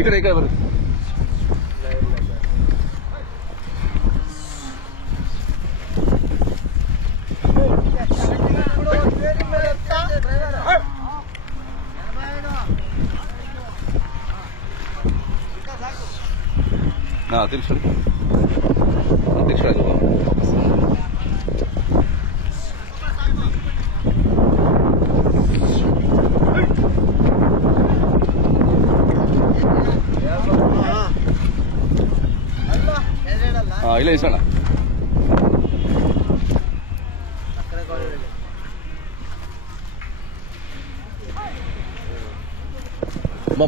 ಈ ಕಡೆ ಬರ್ರಿ. ತಿರ್ಸಡಿ ವಾಪಸ್. ಇಲ್ಲ ಇಸೋಣ.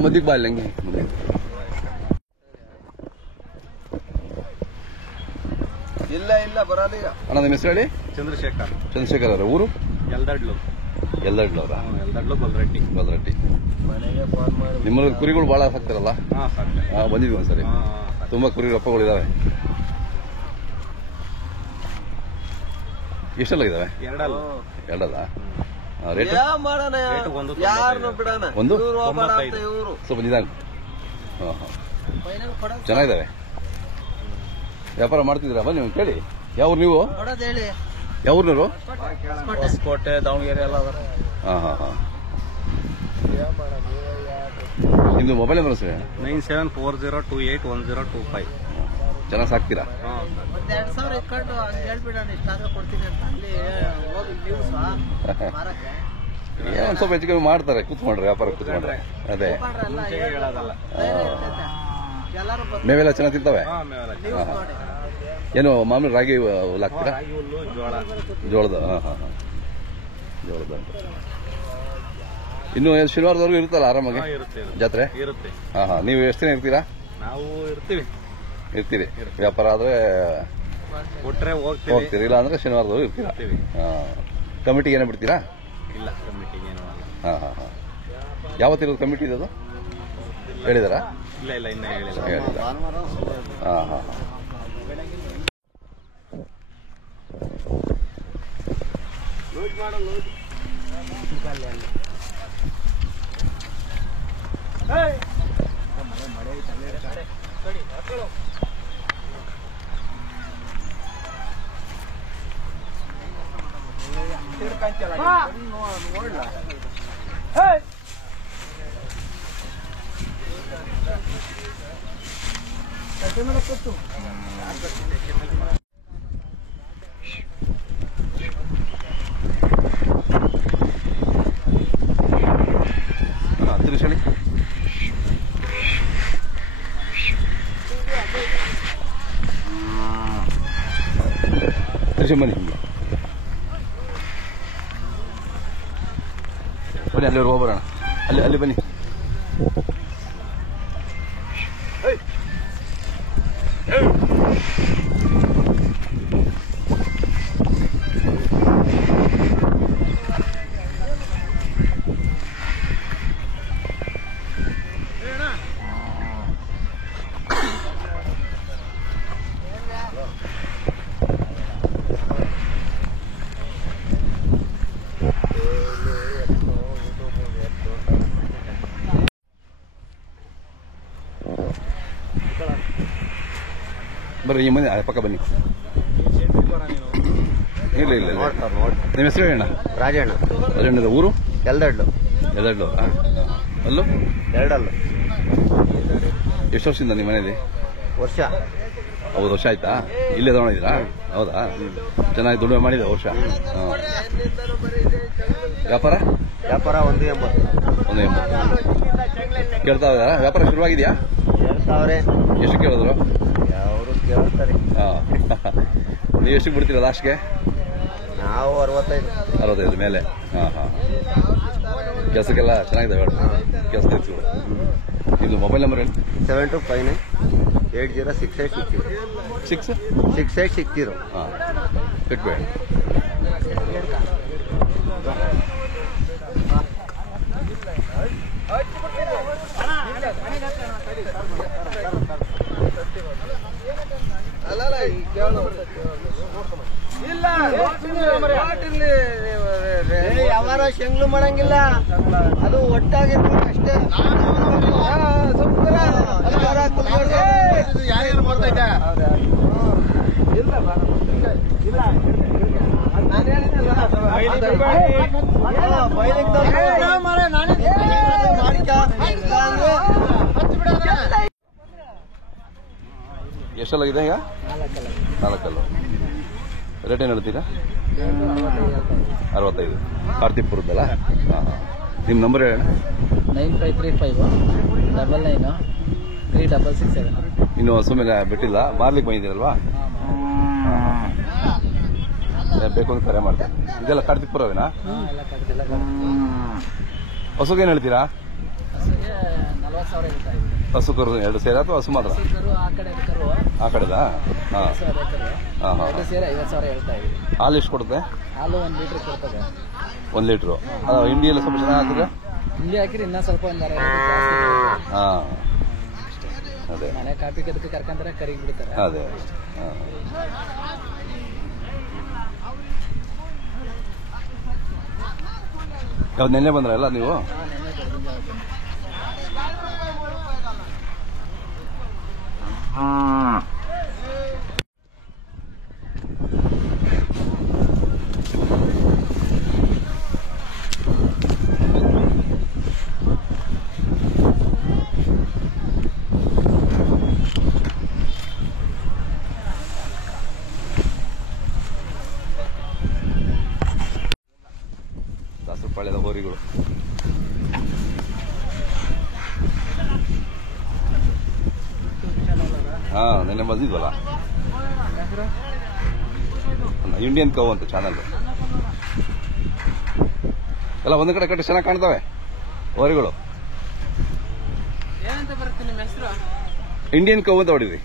ಮದ್ದಿಗೆ ಬಾ ಹಂಗೆ. ಇಲ್ಲ ಬರೋದು ಈಗ. ಅಣ್ಣ ನಿಮ್ಮ ಹೆಸರು ಹೇಳಿ? ಚಂದ್ರಶೇಖರ್ ಅವರ ಊರು? ಎಲ್ದಡ್ಲು ಅವರ? ಎಲ್ದಡ್ಲು ಗೊಲ್ರಟ್ಟಿ. ಮನೆಗೆ ಫೋನ್ ಮಾಡಿ. ನಿಮ್ಮಲ್ಲಿ ಕುರಿಗಳು ಭಾಳ ಸಾಕ್ತಾರಲ್ಲ? ಬಂದಿದ್ವಿ ಒಂದ್ಸರಿ. ತುಂಬಾ ಕುರಿ ರಪ್ಪಗಳಿದಾವೆ. ಎಷ್ಟೆಲ್ಲ ಇದಾವೆ? ಎರಡಲ್ಲ? ರೇಟ್ ಒಂದು ಸ್ವಲ್ಪ ನಿಧಾನ. ಚೆನ್ನಾಗಿದ್ದಾವೆ. ವ್ಯಾಪಾರ ಮಾಡ್ತಿದ್ದೀರಾ? ಬನ್ನಿ ಕೇಳಿ. ಯಾವ ಊರು ನೀವು? ಯಾವ ಊರಿನವರು? ಹೊಸಕೋಟೆ, ದಾವಣಗೆರೆ ಎಲ್ಲ. ನಿಮ್ದು ಮೊಬೈಲ್ ನಂಬರ್ ಸರ್? 9740281025. ಚೆನ್ನಾಗಿ ಸಾಕ್ತೀರಾ? ಒಂದ್ ಸ್ವಲ್ಪ ಹೆಚ್ಚು ಕಮ್ಮಿ ಮಾಡ್ತಾರೆ. ಕೂತ್ಕೊಂಡ್ರೆ ವ್ಯಾಪಾರ ಕೂತ್ಕೊಂಡ್ರೆ. ಅದೇ ಮೇವೆಲ್ಲ ಚೆನ್ನಾಗಿ ತಿಂತವೆ? ಏನು ಮಾಮೂಲಿ ರಾಗಿ ಹುಲ್ಲು ಹಾಕ್ತೀರಾ? ಜೋಳದ? ಜೋಳದ. ಇನ್ನು ಶನಿವಾರದವರೆಗೂ ಇರುತ್ತಲ್ಲ ಆರಾಮಾಗಿ ಜಾತ್ರೆ? ನೀವು ಎಷ್ಟು ದಿನ ಇರ್ತೀರಾ? ನಾವು ಇರ್ತೀರಿ. ವ್ಯಾಪಾರ ಆದ್ರೆ ಹೋಗ್ತೀರಿ, ಇಲ್ಲ ಅಂದ್ರೆ ಶನಿವಾರದವರೆಗೂ ಇರ್ತೀರಾ? ಕಮಿಟಿಗೆ ಏನೋ ಬಿಡ್ತೀರಾ? ಇಲ್ಲ, ಕಮಿಟಿಗೆ ಏನು. ಯಾವತ್ತಿರೋದು ಕಮಿಟಿ ಇರೋದು ಹೇಳಿದಾರಾ? ಇಲ್ಲ ಇನ್ನ ಹೇಳಿಲ್ಲ. ಬನ್ನಿ ಅಲ್ಲಿ ಹೋಗ್ಬರೋಣ. ಅಲ್ಲಿ ಬನ್ನಿ. ಬರ್ರಿ, ಈ ಮನೆ ಪಕ್ಕ ಬನ್ನಿ. ಇಲ್ಲ ನಿಮ್ಮ ಹೆಸರು ಹೇಳಣ್ಣ? ರಾಜಣ್ಣ. ಊರು? ಎಲ್ದಡ್ಲು. ಅಲ್ಲೂ? ಎರಡಲ್ಲು. ಎಷ್ಟು ವರ್ಷದಿಂದ ನಿಮ್ಮ ಮನೇಲಿ? ವರ್ಷ. ಹೌದು, ವರ್ಷ ಆಯ್ತಾ? ಇಲ್ಲೇ ತಗೊಂಡಿದ್ದೀರಾ? ಹೌದಾ? ಚೆನ್ನಾಗಿ ದುಡಿಮೆ ಮಾಡಿದೆ ವರ್ಷ. ವ್ಯಾಪಾರ 180. ಕೇಳ್ತಾ ಇದ್ದಾರಾ? ವ್ಯಾಪಾರ ಶುರುವಾಗಿದೆಯಾ? ಎಷ್ಟು ಕೇಳಿದ್ರು? ನೀವು ಎಷ್ಟಕ್ಕೆ ಬಿಡ್ತೀರಾ ಲಾಸ್ಟ್ಗೆ? ನಾವು 65 ಮೇಲೆ. ಕೆಲಸಕ್ಕೆಲ್ಲ ಚೆನ್ನಾಗಿದೆ ಕೆಲಸ ತೆಗೆದುಕೊಳ್ಳಿ. ನಿಮ್ದು ಮೊಬೈಲ್ ನಂಬರ್ ಹೇಳಿ? 7259806860. ಬಿಟ್ಬೇಡಿ. ಇಲ್ಲ ಶೆಂಗ್ಲು ಮಾಡಂಗಿಲ್ಲ, ಅದು ಒಟ್ಟಾಗಿ ಅಷ್ಟೇ. ಯಾರು ಬರ್ತೈತೆ ಇಲ್ಲ ನಾನು ಎಷ್ಟಲ್ಲಾಗಿದೆ ಈಗ? 4 ರೇಟ್ ಏನು ಹೇಳ್ತೀರಾ? 65. ಕಾರ್ತಿಪುರದಲ್ಲ? ಹಾಂ. ನಿಮ್ಮ ನಂಬರ್ ಹೇಳೋಣ. 9535993667. ಇನ್ನು ಹಸು ಮೇಲೆ ಬಿಟ್ಟಿಲ್ಲ, ಮಾರ್ಲಿಕ್ಕೆ ಬಂದಿದ್ದೀರಲ್ವಾ? ಬೇಕು ಅಂತ ಕರೆ ಮಾಡ್ತೇನೆ. ಇದೆಲ್ಲ ಕಾರ್ತಿಪುರವೇನಾ? ಹಸುಗೆ ಏನು ಹೇಳ್ತೀರಾ? ಹಸು ಕರು 2 ಸೇರಿ ಅಥವಾ ಹಸು ಮಾತ್ರ? ಆ ಕಡೆದಾ? ಹಾಂ ಹಾಂ ಹಾಂ. ಹಾಲು ಎಷ್ಟು ಕೊಡುತ್ತೆ? ಹಾಲು 1 ಲೀಟರ್ ಕೊಡ್ತದೆ. 1 ಲೀಟ್ರು. ಹಿಂಡಿ ಎಲ್ಲ ಸ್ವಲ್ಪ ಚೆನ್ನಾಗಿ ಹಾಕಿದ್ರೆ? ಹಿಂಡಿ ಹಾಕಿರಿ ಇನ್ನೂ ಸ್ವಲ್ಪ ಹಾಂ ಅದೇ ಮನೆ ಕಾಪಿ ಕದಕ್ಕೆ ಕರ್ಕೊಂತಾರೆ, ಕರಿಗೆ ಬಿಡ್ತಾರೆ. ಅದೇ ಹಾಂ. ಯಾವ್ದು ನೆನ್ನೆ ಬಂದ್ರಲ್ಲ ನೀವು? ದಾಸರಪಾಳ್ಯದ ಹೋರಿಗಳು. ಹಾ ನೆನ್ನೆ ಬಂದಿದ್ವಲ್ಲ, ಇಂಡಿಯನ್ ಕೌ ಅಂತ ಚಾನಲ್ ಎಲ್ಲ ಒಂದ್ ಕಡೆ ಕಟ್ಟಿ ಚೆನ್ನಾಗಿ ಕಾಣ್ತವೆ ಹೋರಿಗಳು. ಇಂಡಿಯನ್ ಕೌ ಅಂತ ಹೊಡಿರಿ.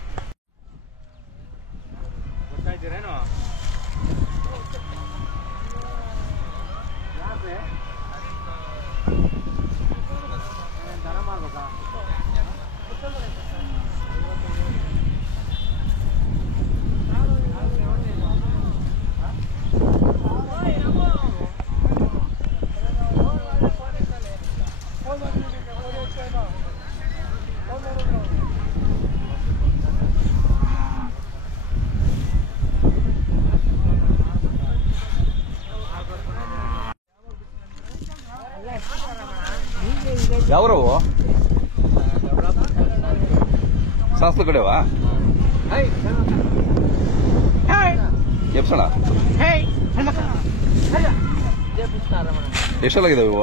ಯಾವ್ರವು? ಸಾಸ್ಲು ಕಡೆವಾ? ಎಪ್ಸಣ ಎಷ್ಟಲ್ಲಾಗಿದಾವೆ ಇವು?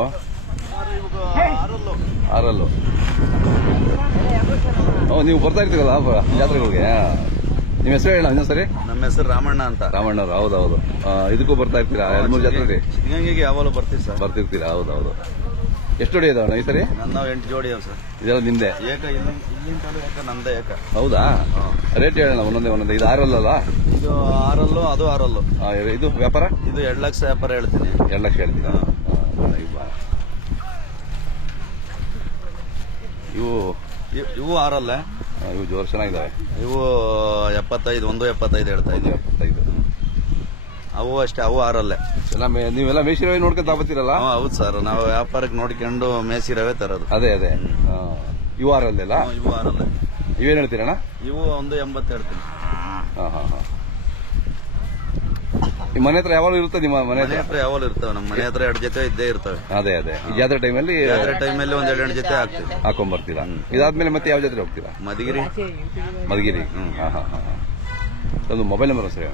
6. ನೀವು ಬರ್ತಾ ಇರ್ತೀರಲ್ಲ ಜಾತ್ರೆಗಳಿಗೆ, ನಿಮ್ಮ ಹೆಸರು ಹೇಳ ಇನ್ನೊಂದ್ಸರಿ. ನಮ್ಮ ಹೆಸರು ರಾಮಣ್ಣ ಅಂತ. ರಾಮಣ್ಣವ್ರು? ಹೌದೌದು. ಇದಕ್ಕೂ ಬರ್ತಾ ಇರ್ತೀರಾ? 2-3 ಜಾತ್ರೆ ಸಿಗಂಗಿಗೆ ಯಾವಾಗಲೂ ಬರ್ತೀವಿ ಸರ್. ಬರ್ತಿರ್ತೀರಾ? ಹೌದೌದು. ಎಷ್ಟು ಜೋಡಿ ಇದಾವಣ್ಣ ಈ ಸರಿ? ನನ್ನ 8 ಜೋಡಿ ಅವ ಸರ್. ಇದೆಲ್ಲ ನಿಂದೆ? ಇಲ್ಲಿಂದ ನಂದೇ ಏಕ. ಹೌದಾ? ರೇಟ್ ಹೇಳೋಣ ಒಂದೊಂದೇ. ಇದು 6 ಅಲ್ಲ? ಇದು 6 ಅದು 6. ಇದು ವ್ಯಾಪಾರ? ಇದು 2 ಲಕ್ಷ ವ್ಯಾಪಾರ ಹೇಳ್ತೀನಿ. 2 ಲಕ್ಷ ಹೇಳ್ತೀರಾ? ಇವು 6 ಇವು ಜೋರು ಚೆನ್ನಾಗಿದ್ದಾವೆ. ಇವು 75, 175 ಹೇಳ್ತಾ ಇದ್ದೀವಿ. 75. ಅವು ಅಷ್ಟೇ, ಅವು 6. ನೀವೆಲ್ಲ ಮೇಸಿರವೆ ನೋಡ್ಕೊಂಡು ತಗೋತೀರಲ್ಲ? ಹೌದು ಸರ್, ನಾವು ವ್ಯಾಪಾರಕ್ಕೆ ನೋಡ್ಕೊಂಡು ಮೇಸಿರವೇ ತರೋದು. ಅದೇ ಇವು 6 ಅಲ್ಲೆಲ್ಲ? ಇವು 6. ಇವೇನು ಹೇಳ್ತೀರಣ್ಣ? ಇವು 180 ಹೇಳ್ತೀನಿ. ಈ ಮನೆ ಹತ್ರ ಯಾವಾಗಲೂ ಇರುತ್ತೆ? ನಿಮ್ಮ ಮನೆ ಹತ್ರ ಯಾವಾಗಲೂ ಇರ್ತವೆ. ನಮ್ಮ ಮನೆ ಹತ್ರ 2 ಜೊತೆ ಇದ್ದೇ ಇರ್ತವೆ. ಅದೇ ಈ ಜಾತ್ರೆ ಟೈಮಲ್ಲಿ? ಒಂದ್ 2 ಜೊತೆ ಹಾಕ್ತೀವಿ, ಹಾಕೊಂಡ್ಬರ್ತೀರಾ. ಇದಾದ್ಮೇಲೆ ಮತ್ತೆ ಯಾವ ಜಾತ್ರೆ ಹೋಗ್ತೀರಾ? ಮಧುಗಿರಿ. ಒಂದು ಮೊಬೈಲ್ ನಂಬರ್ ಸರಿ?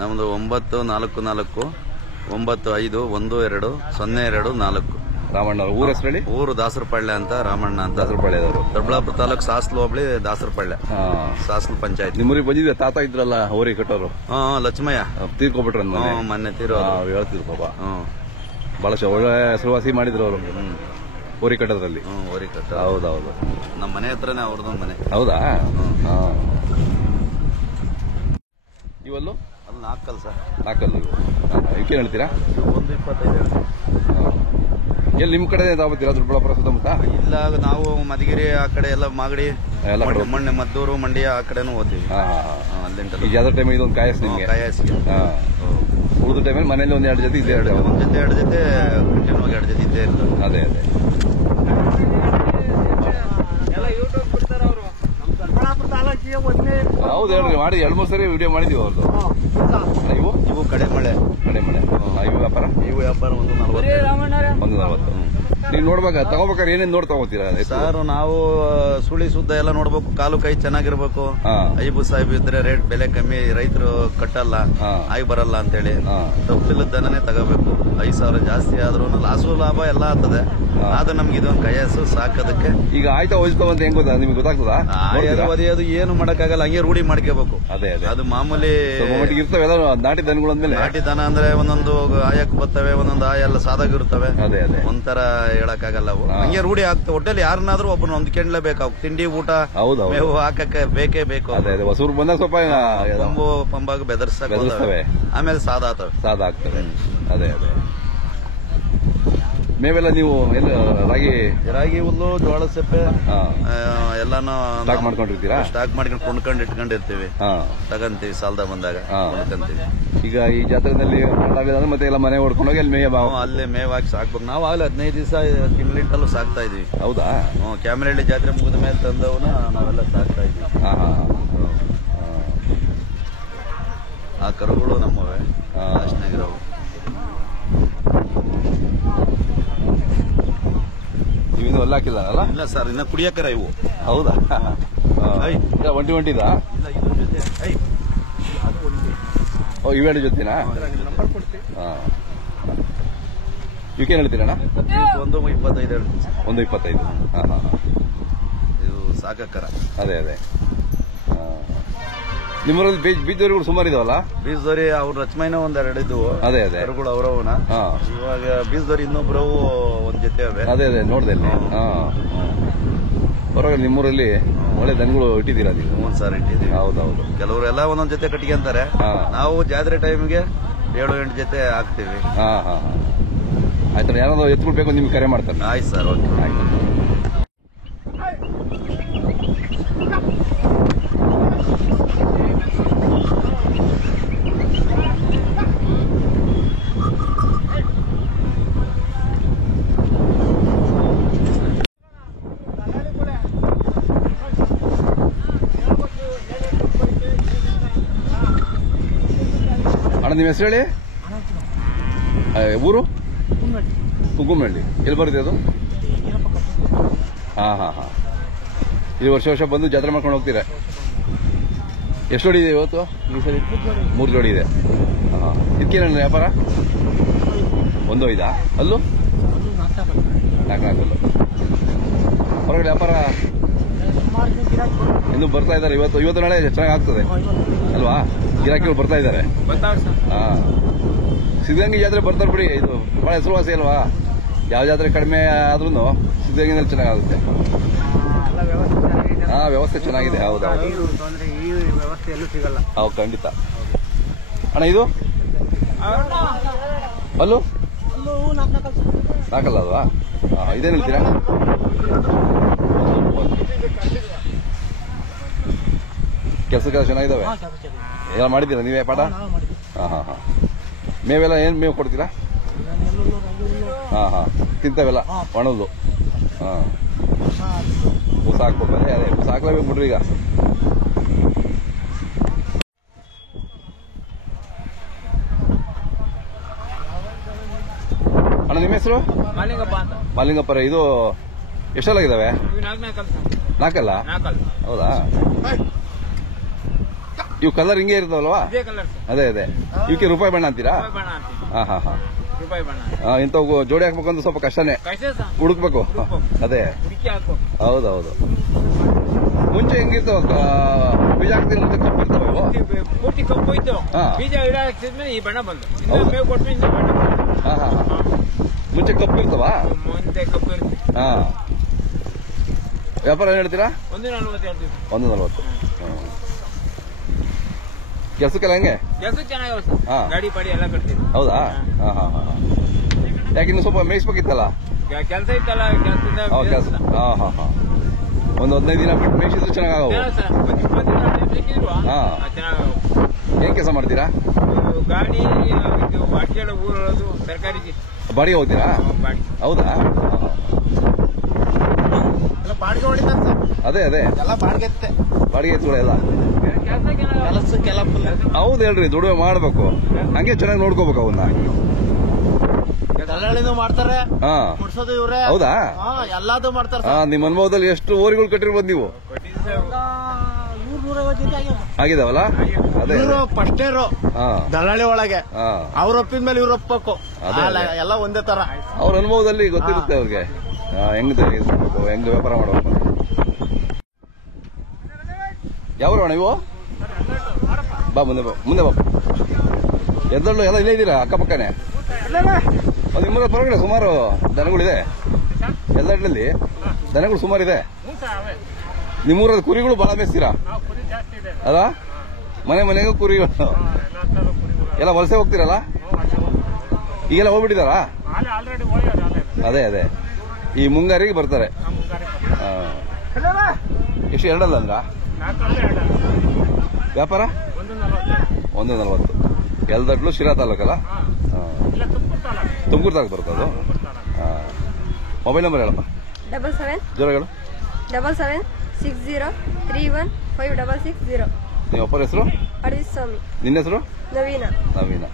ನಮ್ದು 945120204. ರಾಮಣ್ಣವ್ರ ಊರ ಹೆಸರು ಹೇಳಿ. ಊರು ದಾಸರಪಾಳ್ಯ ಅಂತ, ರಾಮಣ್ಣ ಅಂತ. ದಾಸರಪಾಳ್ಯದವರು. ದೊಡ್ಡಬಳ್ಳಾಪುರ ತಾಲೂಕು ಸಾಸ್ಲು ಹೋಬಳಿ ದಾಸರಪಾಳ್ಯ, ಸಾಸ್ಲು ಪಂಚಾಯತ್. ನಿಮ್ಮೂರಿಗೆ ಬಂದಿದ್ದೆ ತಾತ ಇದ್ರಲ್ಲ ಹೋರಿ ಕಟ್ಟೋರು? ಲಕ್ಷ್ಮಯ್ಯ ತೀರ್ಕೊಬಿಟ್ರ? ಮೊನ್ನೆ ತೀರೋ ಹೇಳ್ತಿದ್ರು ಪಾಪ. ಬಹಳ ಒಳ್ಳೆ ಹೆಸರುವಾಸಿ ಮಾಡಿದ್ರು ಅವರು ಹೋರಿ ಕಟ್ಟೋದ್ರಲ್ಲಿ. ಹೋರಿ ಕಟ್ಟ. ಹೌದೌದು. ನಮ್ಮ ಮನೆ ಹತ್ರನೇ ಅವ್ರದ್ದೊಂದು ಮನೆ. ಹೌದಾ? ಇವಲ್ಲು? ಅದು 4 ಸರ್. 4 ಇವಕ್ಕೆ ಹೇಳ್ತೀರಾ? 125 ಹೇಳ್ತೀವಿ. ಎಲ್ಲಿ ನಿಮ್ಮ ಕಡೆ ತಾವತ್ತೀರಾ? ದೊಡ್ಡಬಳ್ಳಾಪುರ ಸುತ್ತಮುತ್ತ? ಇಲ್ಲ, ನಾವು ಮಧುಗಿರಿ ಆ ಕಡೆ ಎಲ್ಲ ಮಾಗಡಿ ಎಲ್ಲ ಕಡೆ ಮಣ್ಣೆ ಮದ್ದೂರು ಮಂಡ್ಯ ಆ ಕಡೆನೂ ಹೋಗ್ತೀವಿ. ಅಲ್ಲಿಂದ ಈ ಜಾತ್ರೆ ಟೈಮ್ ಇದೊಂದು ಕಾಯಸ್ ನಿಮ್ಗೆ. ಕಾಯಾಸಿಗೆ ಉಳಿದ ಟೈಮಲ್ಲಿ ಮನೇಲಿ ಒಂದ್ 2 ಜೊತೆ ಇದ್ದೇ ಇರ್ತವೆ. ಒಂದ್ ಜೊತೆ 2 ಜೊತೆ ಕಂಟಿನ್ಯೂ ಆಗಿ 2 ಜೊತೆ ಇದ್ದೇ ಇರ್ತವೆ. ಅದೇ ಹೌದು ಹೇಳ್ರಿ, ಮಾಡಿ 2-3 ಸರಿ ವಿಡಿಯೋ ಮಾಡಿದೀವಿ ಅವ್ರದ್ದು. ಇವು ಕಡೆ ಮಳೆ ಇವು ವ್ಯಾಪಾರ ಒಂದು 40. ನೀವು ನೋಡ್ಬೇಕಾ ತಗೋಬೇಕಾದ್ರೆ ಏನೇನ್ ನೋಡಿ ತಗೋತೀರಾ ಸರ್? ನಾವು ಸುಳಿ ಸುದ್ದ ಎಲ್ಲ ನೋಡ್ಬೇಕು, ಕಾಲು ಕೈ ಚೆನ್ನಾಗಿರ್ಬೇಕು, ಐಬು ಸಾಹಿಬ್ ಇದ್ರೆ ರೇಟ್ ಬೆಲೆ ಕಮ್ಮಿ, ರೈತರು ಕಟ್ಟಲ್ಲ, ಆಗಿ ಬರಲ್ಲ ಅಂತೇಳಿ ತಪ್ಪಿಲ್ಲದ ದನನೇ ತಗೋಬೇಕು. 5,000 ಜಾಸ್ತಿ ಆದ್ರೂ ಲಾಭ ಎಲ್ಲ ಆಗ್ತದೆ. ಆದ್ರೆ ನಮ್ಗೆ ಇದೊಂದು ಕಯಾಸು ಸಾಕೋದಕ್ಕೆ. ಈಗ ಆಯ್ತಾ ಹೋಯ್ತಾವ ಅಂತ ಹೆಂಗ್ ಗೊತ್ತಾ ನಿಮ್ಗೆ? ಗೊತ್ತಾಗ್ತದಾ? ಒದಿಯೋದು ಏನು ಮಾಡಕ್ಕಾಗಲ್ಲ, ಹಂಗೆ ರೂಢಿ ಮಾಡ್ಕೋಬೇಕು. ಅದೇ ಅದು ಮಾಮೂಲಿ ಇರ್ತವೆ ನಾಟಿ ದನಗಳು ಅಂದ್ಮೇಲೆ. ನಾಟಿ ದನ ಅಂದ್ರೆ ಒಂದೊಂದು ಆಯಕ್ ಬರ್ತವೆ, ಒಂದೊಂದು ಆಯ ಎಲ್ಲ ಸಾದಾಗಿರ್ತವೆ. ಅದೇ ಒಂಥರ ಹೇಳಕ್ಕಾಗಲ್ಲ ಅವು, ಹಂಗೆ ರೂಢಿ ಆಗ್ತವೆ. ಹೊಟ್ಟೆಲಿ ಯಾರನ್ನಾದ್ರೂ ಒಬ್ಬನ ಹೊಂದ್ಕೊಂಡ್ಲೇಬೇಕು. ತಿಂಡಿ ಊಟ ಮೇವು ಹಾಕಕ್ಕೆ ಬೇಕೇ ಬೇಕು. ಅದೇ ಹೊಸೂರು ಬಂದಾಗ ಸ್ವಲ್ಪ ಕೊಂಬು ಪಂಬಾಗ ಬೆದರ್ಸ್ತವೆ, ಆಮೇಲೆ ಸಾದ ಆಗ್ತವೆ. ಅದೇ ಮೇವೆಲ್ಲ ನೀವು ರಾಗಿ ಹುಲ್ಲು, ಜೋಳ ಸೆಪ್ಪೆ ಎಲ್ಲಾನು ಸ್ಟಾಕ್ ಮಾಡ್ಕೊಂಡಿರ್ತೀರಾ? ಸ್ಟಾಕ್ ಮಾಡ್ಕೊಂಡು ಕೊಂಡ್ಕೊಂಡು ಇಟ್ಕೊಂಡಿರ್ತೀವಿ, ತಗಂತೀವಿ ಸಾಲದ ಬಂದಾಗ ಕೊಂಡ್ಕೊಂತೀವಿ. ಈಗ ಈ ಜಾತ್ರೆಯಲ್ಲಿ ಮತ್ತೆ ಎಲ್ಲ ಮನೆ ಹೊಡ್ಕೊಂಡೋಗಿ ಅಲ್ಲಿ ಅಲ್ಲೇ ಮೇವಾಗಿ ಸಾಕ್ಬೇಕು. ನಾವು ಆಗಲೇ 15 ದಿವಸ ತಿಂಗಳಿಂಟಲ್ಲೂ ಸಾಕ್ತಾ ಇದೀವಿ. ಹೌದಾ? ಕ್ಯಾಮರಹಳ್ಳಿ ಜಾತ್ರೆ ಮುಗಿದ ಮೇಲೆ ತಂದವನ್ನ ನಾವೆಲ್ಲ ಸಾಕ್ತಾ ಇದೀವಿ. ಆ ಕರುಗಳು ನಮ್ಮವೇ ಅಷ್ಟನಾಗಿರೋವು. ಇವಿನ್ನೂ ಎಲ್ಲ ಹಾಕಿಲ್ಲ? ಇಲ್ಲ ಸರ್, ಇನ್ನ ಕುಡಿಯಕರ ಇವು. ಹೌದಾ? ಒಂಟಿದಾ? ಇವೆರಡು ಜೊತೆನಾ? ಇವಕ್ಕೇನು ಹೇಳ್ತೀರಣ್ಣ? 1.25. 1.25. ಇದು ಸಾಕಕ್ಕರ. ಅದೇ ನಿಮ್ಮೂರಲ್ಲಿ ಬೀಜದವರಿಗಳು ಸುಮಾರು ಇದಾವಲ್ಲ? ಬೀಜದವರಿ ಅವ್ರ ರಚಮೈನ 1-2 ಇದ್ವು. ಅದೇ ಕರುಗಳು ಅವರವನ. ಇವಾಗ ಬೀಜದವರಿ ಇನ್ನೊಬ್ರು ಒಂದ್ ಜೊತೆ ಅವೆ. ಅದೇ ನೋಡ್ದೆ ಇಲ್ಲಿ. ಹೊರಗೆ ನಿಮ್ಮೂರಲ್ಲಿ ಒಳ್ಳೆ ದನಗಳು ಇಟ್ಟಿದ್ದೀರಾ ನೀವು? ಸರ್ ಇಟ್ಟಿದ್ದೀವಿ. ಹೌದೌದು. ಕೆಲವರೆಲ್ಲ ಒಂದೊಂದ್ ಜೊತೆ ಕಟ್ಕೊಂತಾರೆ. ನಾವು ಜಾತ್ರೆ ಟೈಮ್ಗೆ 7-8 ಜೊತೆ ಹಾಕ್ತಿವಿ. ಆಯ್ತು, ಯಾರಾದ್ರೂ ಎತ್ಕೊಳ್ಬೇಕು ನಿಮ್ಗೆ ಕರೆ ಮಾಡ್ತಾರೆ. ಆಯ್ತು ಸರ್, ಓಕೆ. ಆಯ್ತು. ಅಣ್ಣ ನಿಮ್ಮ ಹೆಸರು ಹೇಳಿ. ಊರು? ಕುಗ್ಗುಮಳ್ಳಿ. ಎಲ್ಲಿ ಬರುತ್ತೆ ಅದು? ಇದು ವರ್ಷ ಬಂದು ಜಾತ್ರೆ ಮಾಡ್ಕೊಂಡು ಹೋಗ್ತೀರಾ? ಎಷ್ಟು ಜೋಡಿ ಇದೆ ಇವತ್ತು? ಈ ಸರಿ 3 ಜೋಡಿ ಇದೆ. ಇದಕ್ಕೇನ ವ್ಯಾಪಾರ? 1.5? ಅಲ್ಲೂ 4 ಅಲ್ಲೂ. ಹೊರಗಡೆ ವ್ಯಾಪಾರ ಇನ್ನೂ ಬರ್ತಾ ಇದ್ದಾರೆ. ಇವತ್ತು ನಾಳೆ ಚೆನ್ನಾಗಿ ಆಗ್ತದೆ ಅಲ್ವಾ? ಗಿರಾಕಿಗಳು ಬರ್ತಾ ಇದ್ದಾರೆ. ಸಿದ್ಧಗಂಗೆ ಜಾತ್ರೆ ಬರ್ತಾರೆ ಬಿಡಿ. ಇದು ಬಹಳ ಹೆಸರುವಾಸಿ ಅಲ್ವಾ? ಯಾವ ಜಾತ್ರೆ ಕಡಿಮೆ ಆದ್ರೂ ಸಿದ್ಧಗಂಗೆನಲ್ಲಿ ಚೆನ್ನಾಗುತ್ತೆ. ವ್ಯವಸ್ಥೆ ಚೆನ್ನಾಗಿದೆ. ಹೌದೌದು, ಹೌದು, ಖಂಡಿತ. ಅಣ್ಣ ಇದು ಅಲ್ಲೂ 4 ಅಲ್ವಾ? ಇದೇನು ಹೇಳ್ತೀರಾ? ಕೆಲಸ ಚೆನ್ನಾಗಿದ್ದಾವೆ. ಎಲ್ಲ ಮಾಡಿದ್ದೀರಾ ನೀವೇ ಪಾಠ? ಮೇವೆಲ್ಲ ಏನ್ ಮೇವು ಕೊಡ್ತೀರಾ? ತಿಂತವೆಲ್ಲ ಒಣದು. ಉಸ ಹಾಕ್ಬೇಕು. ಅದೇ ಉಸ ಹಾಕ್ಲೇಬೇಕು ಬಿಡ್ರಿ ಈಗ. ಅಣ್ಣ ನಿಮ್ಮ ಹೆಸರು? ಮಾಲಿಂಗಪ್ಪರ. ಇದು ಎಷ್ಟೆಲ್ಲಾಗಿದ್ದಾವೆ? 4 ಹೌದಾ? ಇವು ಕಲರ್ ಹಿಂಗೆ ಇರ್ತಾವಲ್ವಾ? ಅದೇ ಇವಕ್ಕೆ ರೂಪಾಯಿ ಬಣ್ಣ ಅಂತೀರಾ? ಇಂಥವು ಜೋಡಿ ಹಾಕ್ಬೇಕು ಅಂದ್ರೆ ಸ್ವಲ್ಪ ಕಷ್ಟನೇ, ಹುಡುಕ್ಬೇಕು. ಅದೇ ಹೌದೌದು. ಮುಂಚೆ ಹೆಂಗಿರ್ತಾವ ಬೀಜ ಹಾಕ್ತೀನಿ ಮುಂಚೆ ಕಪ್ಪು ಇರ್ತಾವ? ಪೂರ್ತಿ ಕಪ್ಪು ಇತ್ತು. ಬೀಜ ಗಿಡ ಹಾಕ್ತಿದ್ಮೇಲೆ ಈ ಬಣ್ಣ ಬಂದು ಮುಂಚೆ ಕಪ್ಪು ಇರ್ತಾವ? ಮುಂದೆ ಕಪ್ಪು ಇರುತ್ತೆ. ವ್ಯಾಪಾರ ಏನ್ ಹೇಳ್ತೀರಾ? 140. ಕೆಲ್ಸಕ್ಕೆಲ್ಲ ಹೆಂಗೆ? ಕೆಲಸ ಚೆನ್ನಾಗಿ ಗಾಡಿ ಪಾಡಿ ಎಲ್ಲ ಕಟ್ತೀವಿ. ಹೌದಾ? ಯಾಕೆ ಇನ್ನು ಸ್ವಲ್ಪ ಮೇಯಿಸ್ಬೇಕಿತ್ತಲ್ಲ? ಕೆಲಸ ಇತ್ತಲ್ಲ, ಕೆಲಸದಿಂದ ಕೆಲಸ. ಒಂದು 15 ದಿನ ಬಿಟ್ಟು ಮೇಯಿಸಿದ್ರು ಚೆನ್ನಾಗವು. ಸರ್ ಒಂದು 20 ದಿನ ಸಿಕ್ಕಿದ್ರು ಹಾ. ಚೆನ್ನಾಗಿ ಏನ್ ಕೆಲಸ ಮಾಡ್ತೀರಾ? ಗಾಡಿ ಇದು ಅಡ್ಗೆಲ್ಲ ಊರೊಳದು ತರಕಾರಿ ಬಾಡಿಗೆ ಹೋಗ್ತೀರಾ? ಬಾಡಿ. ಹೌದಾ? ಬಾಡಿಗೆ ಹೊಡಿತಾರೆ ಸರ್, ಅದೇ ಎಲ್ಲ ಬಾಡಿಗೆ ಬಾಡಿಗೆ ಎತ್ತುಗಳು ಎಲ್ಲ. ಕೆಲಸಕ್ಕೆಲ್ಲ ಹೌದು ಹೇಳ್ರಿ, ದುಡಿಮೆ ಮಾಡ್ಬೇಕು, ಹಂಗೆ ಚೆನ್ನಾಗಿ ನೋಡ್ಕೋಬೇಕು ಅವನ್ನ. ದಲ್ಲಾಳಿನೂ ಮಾಡ್ತಾರೆ, ಹಾ ಕುಡ್ಸೋದು ಇವ್ರೆ. ಹೌದಾ? ಎಲ್ಲಾದು ಮಾಡ್ತಾರೆ. ಹಾ, ನಿಮ್ಮ ಅನುಭವದಲ್ಲಿ ಎಷ್ಟು ಓರಿಗಳು ಕಟ್ಟಿರ್ಬೋದು ನೀವು? ಆಗಿದಾವಲ್ಲ? ಅದೇ ಫಸ್ಟ್ ಹಾ ದಲ್ಲಾಳಿ ಒಳಗೆ ಹಾ ಅವ್ರ ಒಪ್ಪಿದ ಮೇಲೆ ಇವ್ರು ಒಪ್ಪಬೇಕು, ಎಲ್ಲ ಒಂದೇ ತರ. ಅವ್ರ ಅನುಭವದಲ್ಲಿ ಗೊತ್ತಿರುತ್ತೆ ಅವ್ರಿಗೆ ಹೆಂಗ್ ತೆಗಿಬೇಕು, ಹೆಂಗ್ ವ್ಯಾಪಾರ ಮಾಡ್ಬೇಕು. ಯಾವ ಅಣ್ಣ ನೀವು? ಬಾ ಮುಂದೆ ಬಾ. ಎದ್ದಳ್ಳು ಎಲ್ಲ ಇಲ್ಲೇ ಇದ್ದೀರಾ? ಅಕ್ಕಪಕ್ಕನೆ ನಿಮ್ಮೂರ ಪರವಾಗಿಲ್ಲ, ಸುಮಾರು ದನಗಳಿದೆ ಎಲ್ಲರಲ್ಲಿ. ದನಗಳು ಸುಮಾರು ಇದೆ. ನಿಮ್ಮೂರಲ್ಲಿ ಕುರಿಗಳು ಬಹಳ ಮೇಯಿಸ್ತೀರಾ ಅಲ್ಲ? ಮನೆಗೂ ಕುರಿಗಳು ಎಲ್ಲ ವಲಸೆ ಹೋಗ್ತೀರಲ್ಲ? ಈಗೆಲ್ಲ ಹೋಗ್ಬಿಟ್ಟಿದಾರಾ? ಅದೇ ಈ ಮುಂಗಾರಿಗೆ ಬರ್ತಾರೆ. ಎಷ್ಟು? ಎರಡಲ್ಲ ಅಂದ್ರ ವ್ಯಾಪಾರ? 140. ಎಲ್ದಡ್ಲು ಶಿರಾ ತಾಲೂಕಲ್ಲ? ತುಮಕೂರು ತಾಲೂಕು ಬರ್ತದೆ. ಮೊಬೈಲ್ ನಂಬರ್ ಹೇಳಪ್ಪ. 77 ಜೋರಗಳು. 7760315660. ನಿಮ್ಮ ಅಪ್ಪರ ಹೆಸರು? ಅಡವಿ ಸ್ವಾಮಿ. ನಿನ್ನ ಹೆಸರು? ನವೀನ. ನವೀನ.